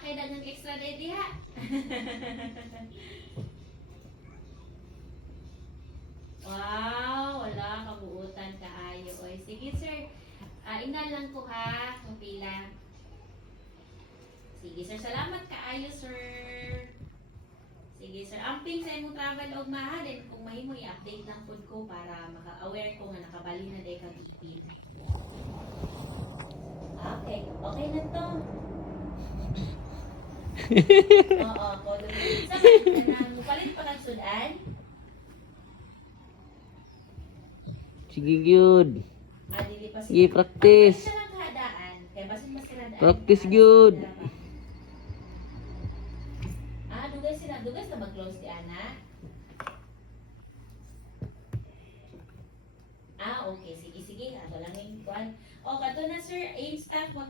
kay dagang extra ready ha. Wow, wala kabuutan kaayo. Oy, sige sir. Ingal lang ko ha, kung pila. Sige sir, salamat kaayo sir. Sige sir, amping sa imong travel og mahalin kung mahimo i-update lang pud ko para maka-aware ko nga nakabali na day ka BP. Okay, okay na to. Oo, kodo. Sa kanang palit pa kag sudan? Sige gyud. Dili pa Sige sila. practice. Sa naghadaan, kay basin mas sila daan. Practice gyud. Dugay sila, dugay sa mag-close di ana. Okay, sige sige, ato lang yung kuan. O kato na sir, aim staff mo